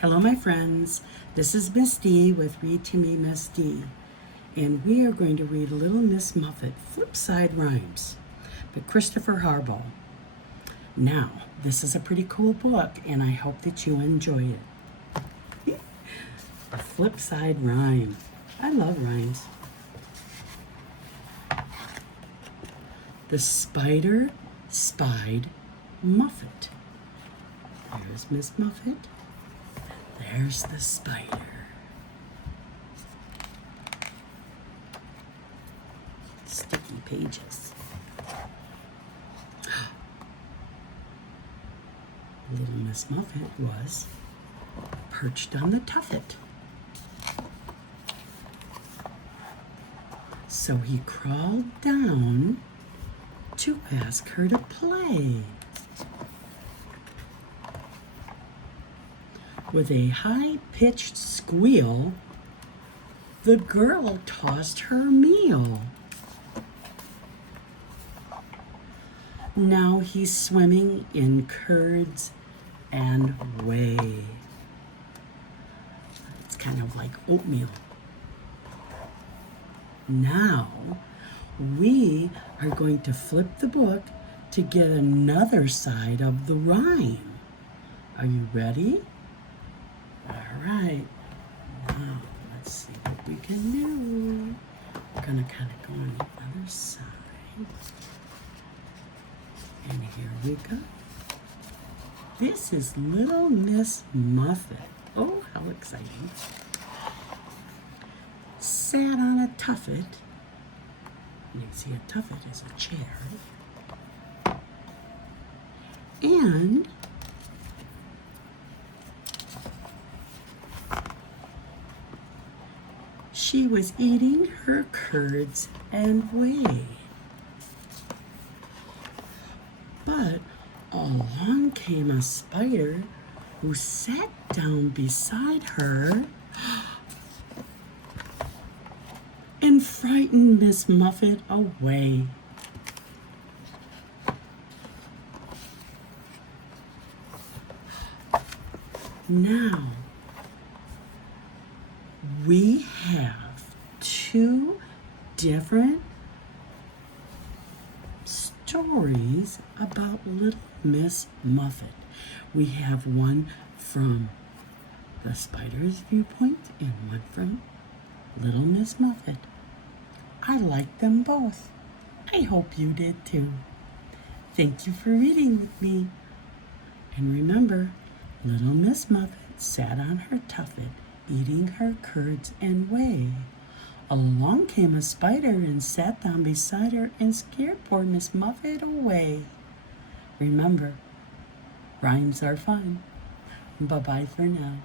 Hello, my friends. This is Miss D with Read to Me, Miss D. And we are going to read Little Miss Muffet, Flipside Rhymes by Christopher Harbaugh. Now, this is a pretty cool book, and I hope that you enjoy it. A Flipside Rhyme. I love rhymes. The spider spied Muffet. There's Miss Muffet. There's the spider. Sticky pages. Little Miss Muffet was perched on the tuffet. So he crawled down to ask her to play. With a high-pitched squeal, the girl tossed her meal. Now he's swimming in curds and whey. It's kind of like oatmeal. Now we are going to flip the book to get another side of the rhyme. Are you ready? All right, now let's see what we can do. We're gonna kind of go on the other side. And here we go. This is Little Miss Muffet. Oh, how exciting. Sat on a tuffet. You can see a tuffet is a chair. And she was eating her curds and whey. But along came a spider who sat down beside her and frightened Miss Muffet away. Now, we have two different stories about Little Miss Muffet. We have one from the spider's viewpoint and one from Little Miss Muffet. I like them both. I hope you did too. Thank you for reading with me. And remember, Little Miss Muffet sat on her tuffet eating her curds and whey. Along came a spider and sat down beside her and scared poor Miss Muffet away. Remember, rhymes are fun. Bye-bye for now.